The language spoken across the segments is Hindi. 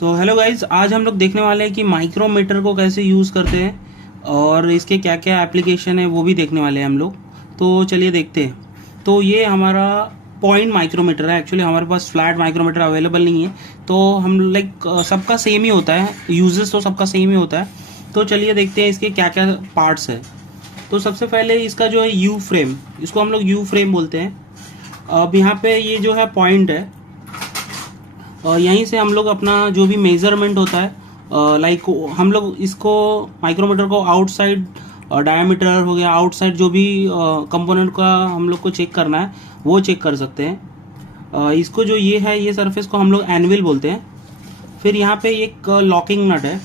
सो हेलो गाइज, आज हम लोग देखने वाले हैं कि माइक्रोमीटर को कैसे यूज़ करते हैं और इसके क्या क्या एप्लीकेशन है वो भी देखने वाले हैं हम लोग। तो चलिए देखते हैं। तो ये हमारा पॉइंट माइक्रोमीटर है। एक्चुअली हमारे पास फ्लैट माइक्रोमीटर अवेलेबल नहीं है, तो हम लाइक सबका सेम ही होता है, यूजेस तो सबका सेम ही होता है। तो चलिए देखते हैं इसके क्या क्या पार्ट्स है। तो सबसे पहले इसका जो है यू फ्रेम, इसको हम लोग यू फ्रेम बोलते हैं। अब यहाँ पे ये जो है पॉइंट है और यहीं से हम लोग अपना जो भी मेजरमेंट होता है लाइक हम लोग इसको माइक्रोमीटर को आउटसाइड डायमीटर हो गया, आउटसाइड जो भी कंपोनेंट का हम लोग को चेक करना है वो चेक कर सकते हैं। इसको जो ये है, ये सरफेस को हम लोग एनविल बोलते हैं। फिर यहाँ पे एक लॉकिंग नट है,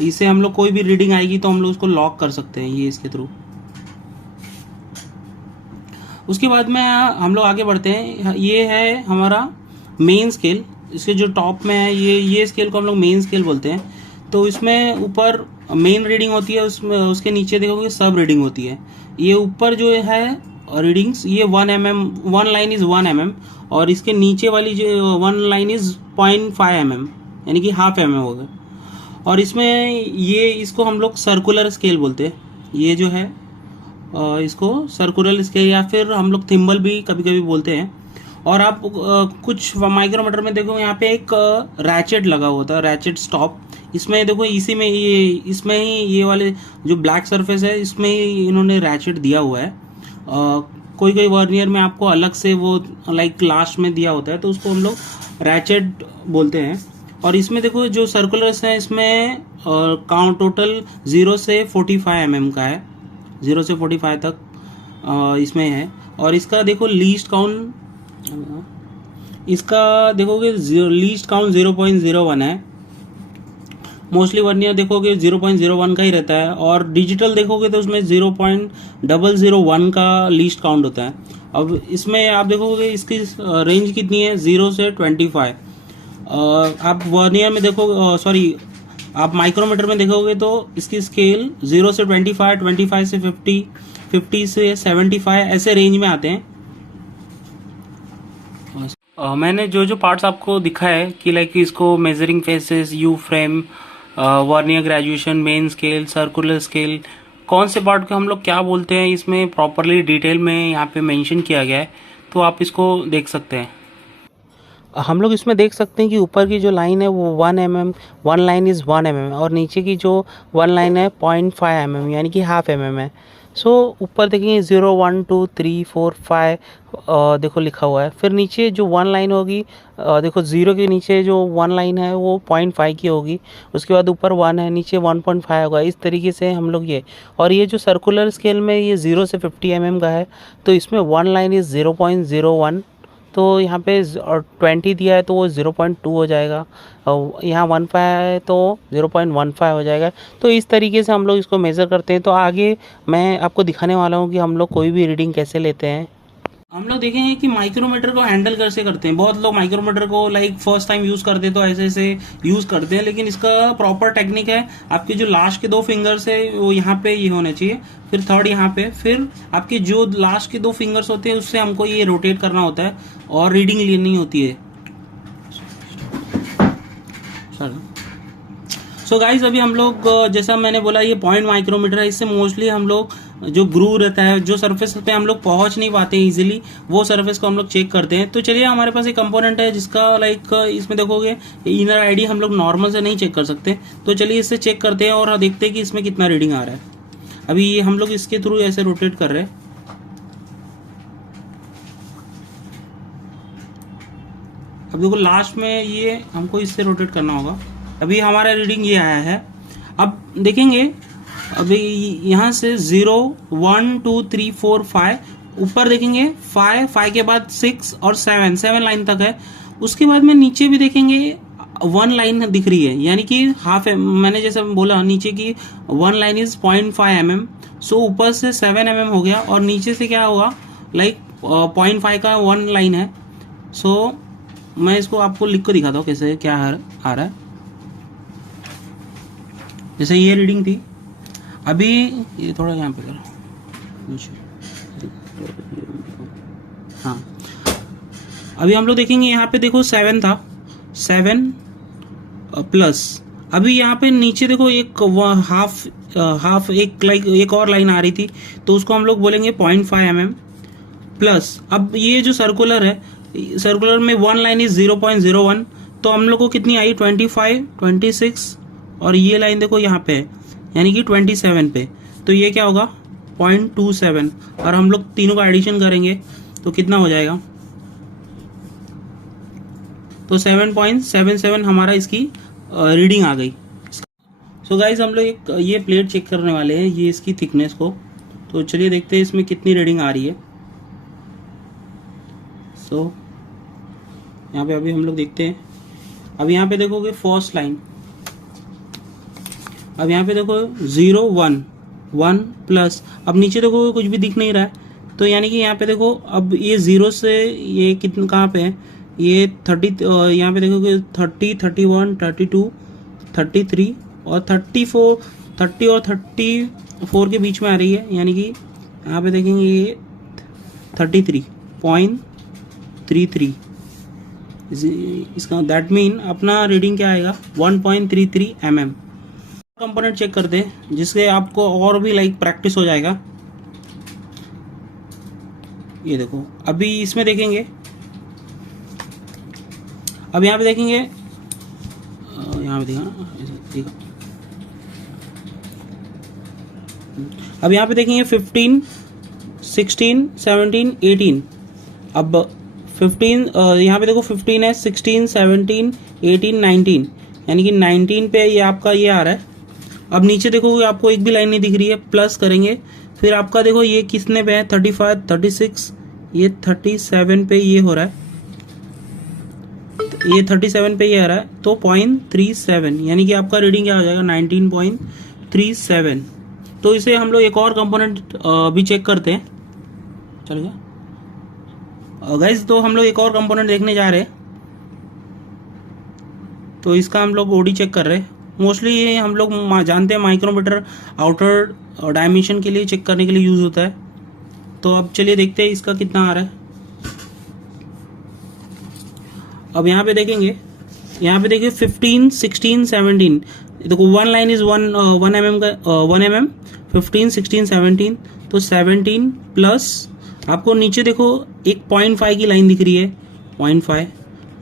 इसे हम लोग कोई भी रीडिंग आएगी तो हम लोग उसको लॉक कर सकते हैं ये इसके थ्रू। उसके बाद में हम लोग आगे बढ़ते हैं। ये है हमारा मेन स्केल, इसके जो टॉप में है ये स्केल को हम लोग मेन स्केल बोलते हैं। तो इसमें ऊपर मेन रीडिंग होती है, उसमें उसके नीचे देखोगे सब रीडिंग होती है। ये ऊपर जो है रीडिंग्स ये 1 mm, 1 लाइन इज 1 mm और इसके नीचे वाली जो 1 लाइन इज 0.5 mm यानी कि हाफ mm होगा। और इसमें ये इसको हम लोग सर्कुलर स्केल बोलते हैं। ये जो है इसको सर्कुलर स्केल या फिर हम लोग थिम्बल भी कभी कभी बोलते हैं। और आप कुछ माइक्रोमीटर में देखो यहाँ पे एक रैचेट लगा हुआ था, रैचेट स्टॉप। इसमें देखो इसी में ये इसमें ही ये वाले जो ब्लैक सरफेस है इसमें ही इन्होंने रैचेट दिया हुआ है। कोई कोई वर्नियर में आपको अलग से वो लाइक लास्ट में दिया होता है, तो उसको हम लोग रैचेट बोलते हैं। और इसमें देखो जो सर्कुलर्स है इसमें काउंट टोटल 0 से 45 mm का है, 0 से 45 तक इसमें है। और इसका देखो लीस्ट काउंट, इसका देखोगे लीस्ट काउंट 0.01 है। मोस्टली वर्नियर देखोगे 0.01 का ही रहता है और डिजिटल देखोगे तो उसमें 0.001 का लीस्ट काउंट होता है। अब इसमें आप देखोगे इसकी रेंज कितनी है, 0 से 25। आप वर्नियर में देखोगे, सॉरी आप माइक्रोमीटर में देखोगे तो इसकी स्केल 0 से 25, 25 से 50, 50 से 75 ऐसे रेंज में आते हैं। मैंने जो जो पार्ट्स आपको दिखा है कि लाइक इसको measuring faces, you frame, vernier graduation, main scale, circular scale, कौन से पार्ट को हम लोग क्या बोलते हैं इसमें प्रॉपरली डिटेल में यहाँ पे मेंशन किया गया है, तो आप इसको देख सकते हैं। हम लोग इसमें देख सकते हैं कि ऊपर की जो लाइन है वो 1 mm, 1 लाइन इज़ 1 mm और नीचे की जो 1 लाइन है 0.5 mm यानी कि हाफ mm है। सो ऊपर देखेंगे 0, 1, 2, 3, 4, 5 देखो लिखा हुआ है। फिर नीचे जो 1 लाइन होगी देखो 0 के नीचे जो 1 लाइन है वो 0.5 की होगी, उसके बाद ऊपर 1 है, नीचे 1.5 होगा। इस तरीके से हम लोग ये, और ये जो सर्कुलर स्केल में ये 0 से 50 mm का है, तो इसमें 1 लाइन इज़ 0.01, तो यहाँ पे 20 दिया है तो वो 0.2 हो जाएगा, और यहाँ 15 है तो 0.15 हो जाएगा। तो इस तरीके से हम लोग इसको मेज़र करते हैं। तो आगे मैं आपको दिखाने वाला हूँ कि हम लोग कोई भी रीडिंग कैसे लेते हैं। हम लोग देखेंगे कि माइक्रोमीटर को हैंडल कैसे करते हैं। बहुत लोग माइक्रोमीटर को लाइक फर्स्ट टाइम यूज करते हैं तो ऐसे ऐसे यूज करते हैं, लेकिन इसका प्रॉपर टेक्निक है। आपके जो लास्ट के 2 फिंगर्स है वो यहाँ पे ये होने चाहिए, फिर थर्ड यहाँ पे, फिर आपके जो लास्ट के 2 फिंगर्स होते हैं उससे हमको ये रोटेट करना होता है और रीडिंग लेनी होती है। सो गाइज अभी हम लोग जैसा मैंने बोला ये पॉइंट माइक्रोमीटर है। इससे मोस्टली हम लोग जो ग्रू रहता है, जो सरफेस पे हम लोग पहुंच नहीं पाते इजीली, वो सरफेस को हम लोग चेक करते हैं। तो चलिए हमारे पास एक कंपोनेंट है जिसका लाइक इसमें देखोगे इनर आईडी हम लोग नॉर्मल से नहीं चेक कर सकते। तो चलिए इससे चेक करते हैं और देखते हैं कि इसमें कितना रीडिंग आ रहा है। अभी ये हम लोग इसके थ्रू ऐसे रोटेट कर रहे हैं। अब देखो लास्ट में ये हमको इससे रोटेट करना होगा। अभी हमारा रीडिंग ये आया है। अब देखेंगे अभी यहाँ से 0, 1, 2, 3, 4, 5, ऊपर देखेंगे 5 के बाद 6 और 7 लाइन तक है। उसके बाद में नीचे भी देखेंगे 1 लाइन दिख रही है, यानी कि हाफ है। मैंने जैसे बोला नीचे की 1 लाइन इज 0.5 mm, सो ऊपर से 7 mm हो गया और नीचे से क्या होगा लाइक 0.5 का 1 लाइन है। सो मैं इसको आपको लिख कर दिखाता हूँ कैसे क्या आ रहा है। जैसे ये रीडिंग थी, अभी ये थोड़ा यहाँ पे करो, हाँ अभी हम लोग देखेंगे यहाँ पे देखो 7 था, 7 प्लस। अभी यहाँ पे नीचे देखो एक हाफ एक और लाइन आ रही थी, तो उसको हम लोग बोलेंगे 0.5 mm प्लस। अब ये जो सर्कुलर है, सर्कुलर में वन लाइन इज 0.01, तो हम लोग को कितनी आई 25, 26 और ये लाइन देखो यहाँ पे है यानी कि 27 पे, तो ये क्या होगा 0.27 और हम लोग तीनों का एडिशन करेंगे तो कितना हो जाएगा, तो 7.77 हमारा इसकी रीडिंग आ गई। सो गाइज हम लोग एक ये प्लेट चेक करने वाले हैं, ये इसकी थिकनेस को, तो चलिए देखते हैं इसमें कितनी रीडिंग आ रही है। सो यहाँ पे अभी हम लोग देखते हैं। अब यहाँ पे देखोगे फर्स्ट लाइन, अब यहाँ पे देखो 0 1 1 प्लस, अब नीचे देखो कुछ भी दिख नहीं रहा है, तो यानी कि यहाँ पे देखो अब ये 0 से ये कितना कहाँ पे है, ये 30, यहाँ पे देखोगे 30 31 32 33 और 34, 30 और 34 के बीच में आ रही है, यानी कि यहाँ पे देखेंगे ये 33.33, इसका दैट मीन अपना रीडिंग क्या आएगा 1.33 mm। कंपोनेंट चेक करते हैं जिससे आपको और भी लाइक प्रैक्टिस हो जाएगा। ये देखो अभी इसमें देखेंगे, अब यहाँ पे देखेंगे, यहाँ पे देखा, अब यहाँ पे देखेंगे 15 16 17 18, अब 15 यहाँ पे देखो 15 है, 16 17 18 19, यानी कि 19 पे ये आपका ये आ रहा है। अब नीचे देखोगे आपको एक भी लाइन नहीं दिख रही है, प्लस करेंगे, फिर आपका देखो ये किसने पे है 35 36, ये 37 पे ये हो रहा है, ये 37 पे ये आ रहा है, तो 0.37 यानी कि आपका रीडिंग क्या हो जाएगा 19.37। तो इसे हम लोग एक और कंपोनेंट भी चेक करते हैं, चलिए गाइस। तो हम लोग एक और कंपोनेंट देखने जा रहे हैं, तो इसका हम लोग ओडी चेक कर रहे हैं। मोस्टली ये हम लोग जानते हैं माइक्रोमीटर आउटर डायमेंशन के लिए चेक करने के लिए यूज होता है। तो अब चलिए देखते हैं इसका कितना आ रहा है। अब यहाँ पे देखेंगे, यहाँ पे देखिए 15 16 17, देखो वन लाइन इज 1 mm का 1 mm, 15 16 17, तो 17 प्लस आपको नीचे देखो एक 0.5 की लाइन दिख रही है 0.5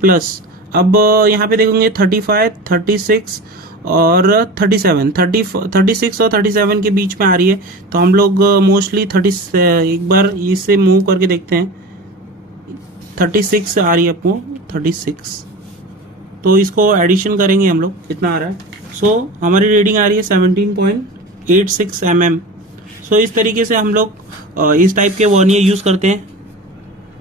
प्लस। अब यहाँ पे देखेंगे 35 36 और 37, 36 और 37 के बीच में आ रही है, तो हम लोग मोस्टली 30 एक बार इसे मूव करके देखते हैं, 36 आ रही है आपको 36, तो इसको एडिशन करेंगे हम लोग कितना आ रहा है। सो हमारी रीडिंग आ रही है 17.86 mm। सो इस तरीके से हम लोग इस टाइप के वर्नियर यूज़ करते हैं